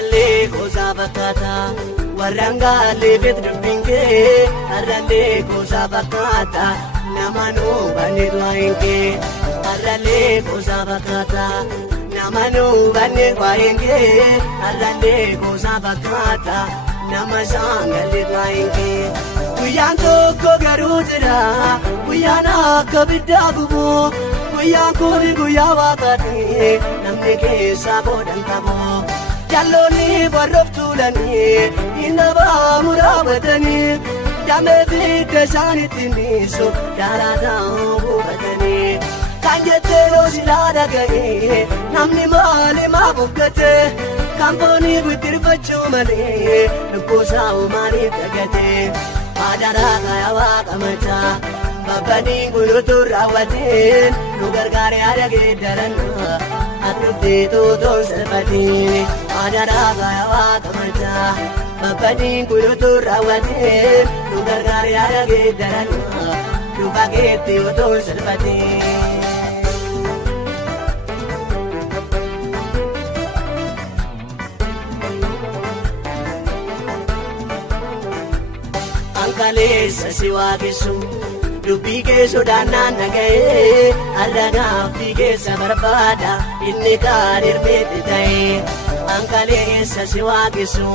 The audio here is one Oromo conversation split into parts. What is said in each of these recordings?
arralee gosa fakkaata warraangaalee bedrubbinke arralee gosa fakkaata namanu banne du'aayinke arralee gosa fakkaata namanu banne du'aayinke arralee gosa fakkaata nama saangalee du'aayinke guyyaan tokko garuu jira guyyaan akka biddaa gubu guyyaan kun guyyaa waaqaati namni keessa boodan qabu jalloonni barroof tuulanii inni baamu raawwatanii damee fidda isaaniitti miisu daaraataa buufatanii kan jettee silaa dhaga'ee namni maali maaf uffate kan foonii guddirfachuu malee lubboosaa maaliif dagatee aadaraa kaayaa waaqa machaa babbadiin guluutuu raawwateen nu gargaaree adagee darannaa atnuttee tuutuun salphatiin aadaraa kaayaa waaqa machaa babbadiin guluutuu raawwateen nu gargaaree adagee darannaa nu bageetti tuutuun salphatiin. Kaleessa si waaqessu dubbii kee sodaannaan dhaga'ee arragaa fi keessa barbaada inni kaan hirmeetti ta'ee kaleessa si waaqessu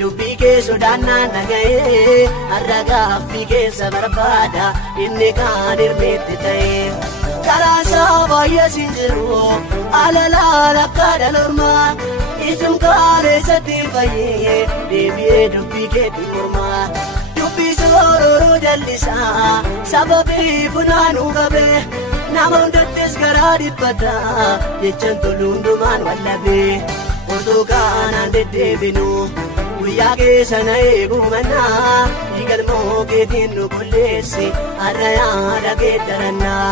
dubbii kee sodaannaan dhaga'ee arragaa fi keessa barbaada inni kaan hirmeetti ta'ee karaasaa baay'ee siin jiru alalaan akka dhalormaa isin kaleessatti fayyee deebi'ee dubbii keetti mormaa. Bisooroo jallisaa sababii funaanuu qabee nama hundattis garaa dhiphataa jechaan toluundumaan wallabee otoo kaanaan deddeebinu guyyaa keessa na eeguu mannaa dhiigalmoo keetiin nu qulleessi har'a yaada geeddarannaa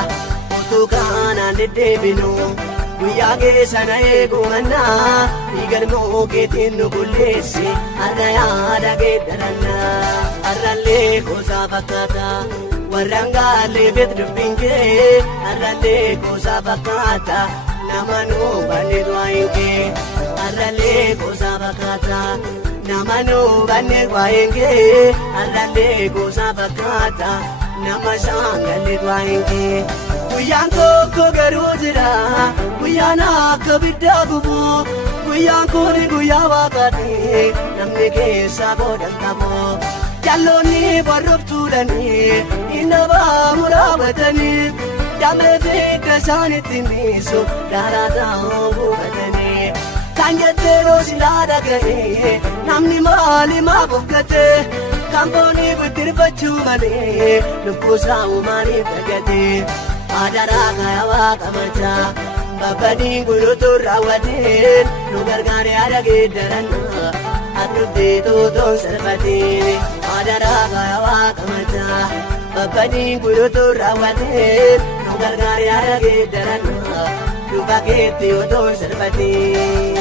otoo kaanaan deddeebinu guyyaa keessa na eeguu mannaa dhiigalmoo keetiin nu qulleessi har'a yaada geeddarannaa. Arralee gosa fakkaata warraangaalee bedrubbinke arralee gosa fakkaata namanu banne du'aayinke arralee gosa fakkaata namanu banne du'aayinke arralee gosa fakkaata nama saangalee du'aayinke guyyaan tokko garuu jira guyyaan akka biddaa gubu guyyaan kun guyyaa waaqaati namni keessa boodan qabu. Jalloonni barroof tuulanii inni baamu raawwatanii damee fidda isaaniitti miisu daaraataa buufatanii kan jettee silaa dhaga'ee namni maali maaf uffate kan foonii guddirfachuu malee lubboosaa maaliif dagatee aadaraa kaayaa waaqa machaa babbadiin guluutuu raawwateen nu gargaaree adagee darannaa atnuttee tuutuun salphatiin aadaraa kaayaa waaqa machaa babbadiin guluutuu raawwateen nu gargaaree adagee darannaa nu bageetti tuutuun salphatiin.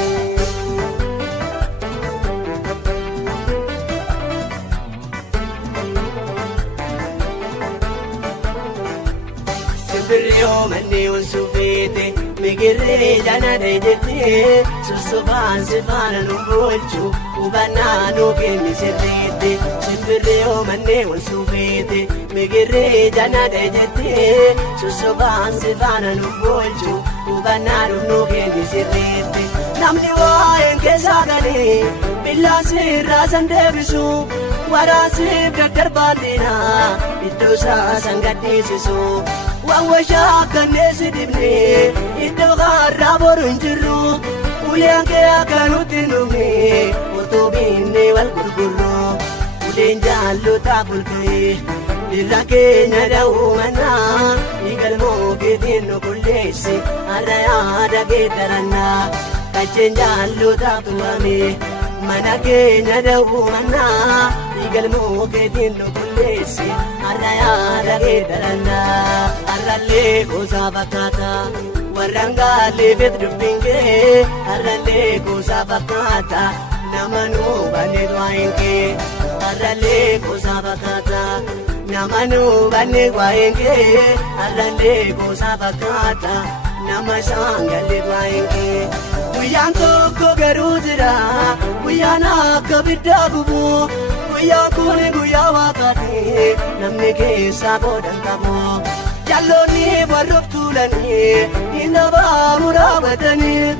Simbirroo mannee onsuufeete migirree jana deejettee sosobaan sifaana nu bulchu hubannaa nu kenni sirriitti simbirroo mannee onsuufeete migirree jana deejettee sosobaan sifaana nu bulchu hubannaa nu kenni sirriitti namni waa'een keessaa galee billaansi irraa san deebisu waraasiif daddarbaan diinaa iddoo isaa san gadhiisisu. Waawwashaa kanneessi dibnee iddoo kaarraa boru hin jirru uleen kee akka nutti dhumne otoo binnee wal gurgurru uleen jaallotaa bultee dirra keenya dha'uu mannaa dhiigalmoo keetiin nu qulleessi har'a yaada geeddarannaa kacheen jaallotaa tuwame mana keenya dha'uu mannaa dhiigalmoo keetiin nu qulleessi har'a yaada geeddarannaa. Arralee gosa fakkaata warraangaalee bedrubbinke arralee gosa fakkaata namanu banne du'aayinke arralee gosa fakkaata namanu banne du'aayinke arralee gosa fakkaata nama shaangalli baay'ee guyyaan tokko garuu jira guyyaan akka biddaa gubu guyyaan kun guyyaa waaqaati namni keessaa boodan qabu jalloonni warroof tuulanii inni baamu dhaabatanii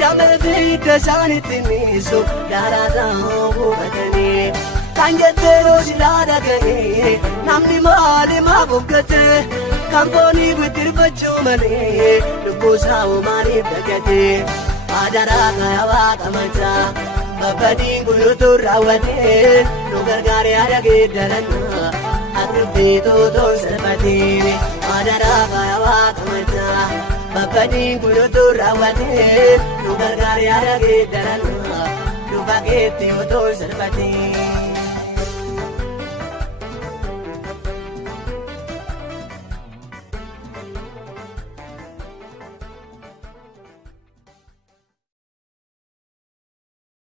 damee fidda isaaniitti miisu daaraataan hubatanii kan jettee hojiidhaa dhaga'ee namni maali maa boqqatee kan foonii bittirfachuu malee lubbuusaa maaliif dhaggatee adaraa kaya waaqa machaa babbadiin guluutuu raawwatee nu gargaaree haadha geeddarannaa akruufii tootoon salphatee adaraa kaya waaqa machaa babbadiin guluutuu raawwatee nu gargaaree haadha geeddarannaa nu bageetti tootoon salphatee.